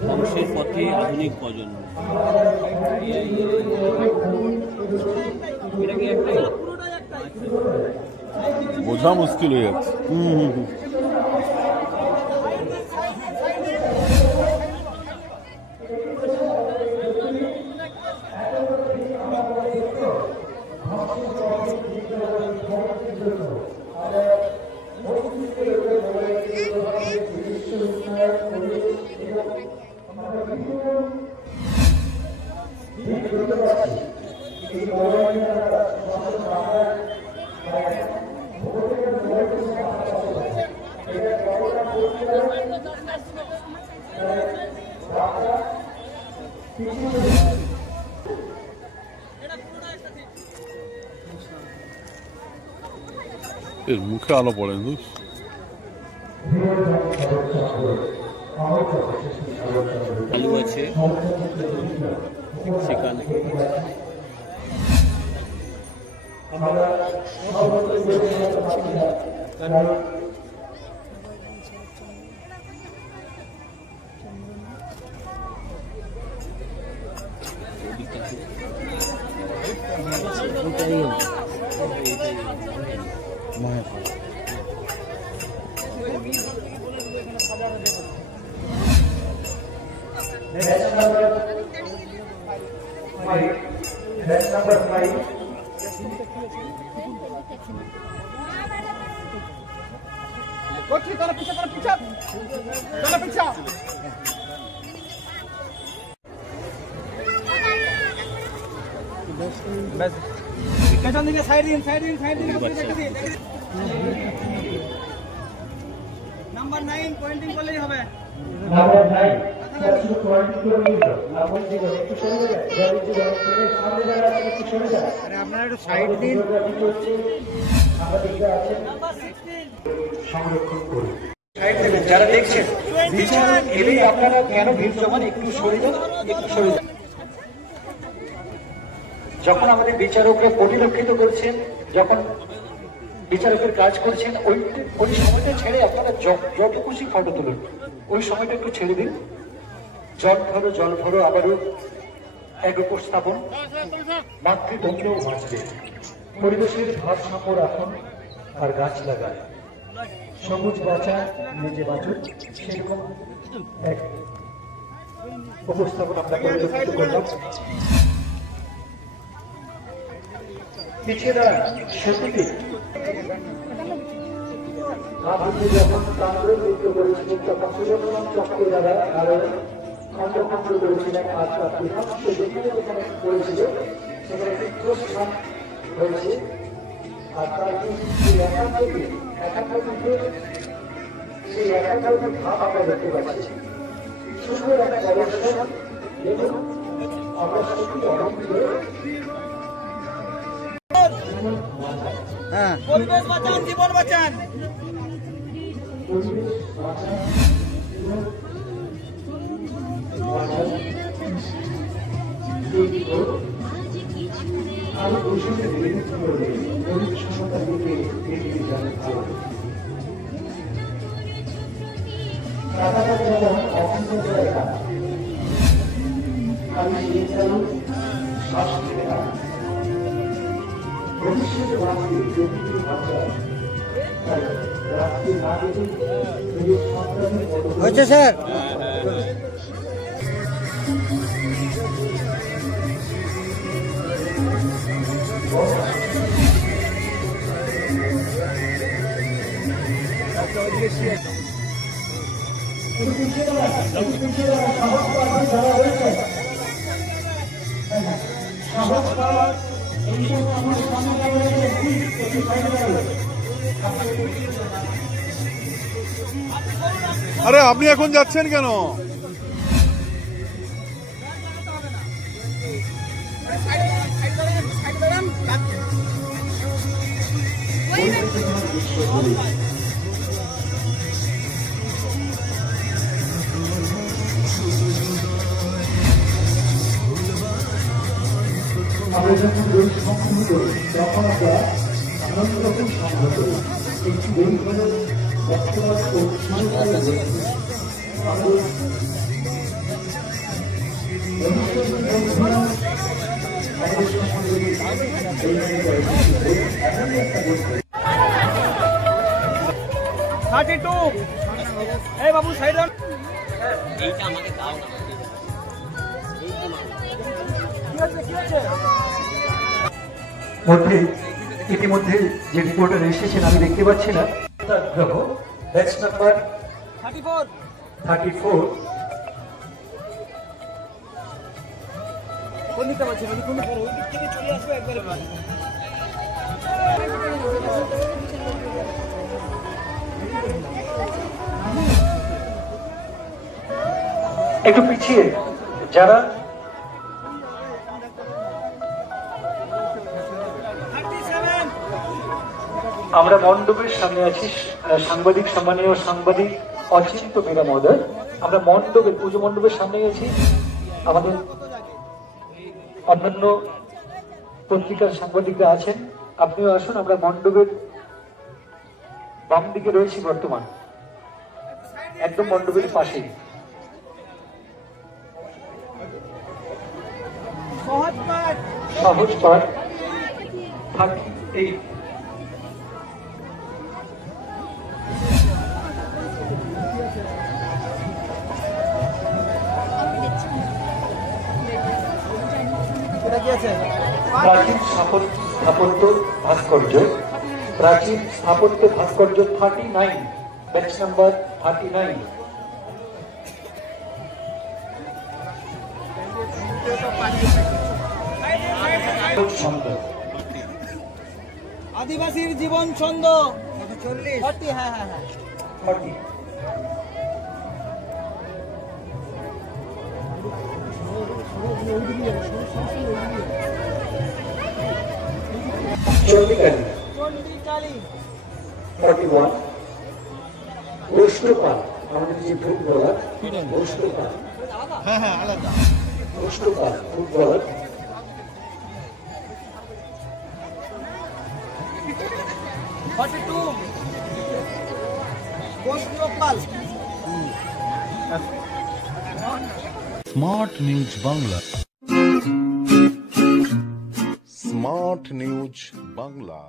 মানুষের পথে আধুনিক প্রজন্ম বোঝা মুশকিল হয়ে যাচ্ছে। এর মুখে আলো পড়ে আলু আছে সেখানে Next number 5. चलो पीछे चलो पीछे चलो पीछे बस कैसा नहीं साइड इन नंबर 9 पॉइंटिंग করলেই হবে नंबर 9 শুধু পয়েন্টিং করলেই হবে নাম্বার দিকে একটু সরে যাবে সামনে যারা আছে একটু সরে যাবে আরে আপনারা একটু সাইড দিন আমাদের দিকে আছে নাম্বার 16 সংরক্ষণ করুন সাইড দেবেন যারা দেখছেন বিচার এলেই আপনারা কেন ভিড় জমান একটু সরে যান যখন আমাদের বিচারকরা পরিলক্ষিত করছেন যখন বিচারকের কাজ করছেন ওই সময়টা ছেড়ে আপনারা যত খুশি ফটো তুলুন ওই সময়টা একটু ছেড়ে দিন জল ভরো আবারও এক উপস্থাপন মাতৃভূমিও বাঁচবে পরিবেশের ভারসাম্য রাখুন আর গাছ লাগায় সবুজ বাঁচা নিজে বাঁচুক সেরকম এক উপস্থাপন আমরা পরিলক্ষিত করলাম পিছিয়ে দাঁড়ান সত্যি যখন তান্ত্র নৃত্য করেছিলেন তখন সুরক্ষণ চক্র দ্বারা আরো খন্ড করেছিলেন আজ যেখানে যেখানে করেছিল সেখানে একটি প্রস্থান হয়েছে আর তার সেই একাত্তর ভাব আমরা দেখতে পাচ্ছি সুন্দর একটা গবেষণা দেখুন আমরা সত্যি পরিবেশ বাঁচান জীবন বাঁচান আরো দূষণের বিরুদ্ধে করলে পরিচ্ছন্নতার দিকে এগিয়ে যাবে রাস্তাঘাট যেমন অখণ্ড জায়গা আমি সেই চালু শ্বাস নিতে পারি ভবিষ্যতে বাঁচবে প্রকৃতি বাঁচা রাত্রি না গেলে হয়েছে স্যার আরে আপনি এখন যাচ্ছেন কেন? আমরা যখন বই সংগ্রহ করি তখন আমরা নানান রকম সংগ্রহ করি। একটি বই হল বর্তমান ও চিরকালের বই। আমাদের বন্ধুরা আমাদের সম্বন্ধে এমন একটা বই 32 এই বাবু সাইড অন এইটা আমাকে দাও না। মধ্যে ইতিমধ্যে যে রিপোর্টার এসেছেন আমি দেখতে পাচ্ছি না, তার গ্রহ ব্যাচ নাম্বার 34 কোন দিকটা বলছেন আমি কোন ওই দিক থেকে চলে আসবে একবারে একটু পিছিয়ে যারা আমরা মণ্ডপের সামনে আছি, সাংবাদিক সম্মানীয় সাংবাদিক অচিন্ত বেরা মহোদয়, আমরা মণ্ডপের পুজো মণ্ডপের সামনে আছি। আমাদের অন্যান্য পত্রিকার সাংবাদিকরা আছেন, আপনিও আসুন। আমরা মণ্ডপের বাম দিকে রয়েছি বর্তমান, একদম মণ্ডপের পাশেই। সহজ পাঠ 38 প্রাচীন স্থাপত্য ভাস্কর্য, প্রাচীন স্থাপত্য ভাস্কর্য 39, ব্যাচ নাম্বার 39। আদিবাসীর জীবন ছন্দ 40 হ্যাঁ হ্যাঁ হ্যাঁ 40 চন্ডিকালী 41 বৈষ্ণপাল, আমাদের যে ফুটবলার বৈষ্ণপাল, হ্যাঁ হ্যাঁ আলাদা Baishnapal footballer 42 Baishnapal. Smart news Bangla. Smart news Bangla.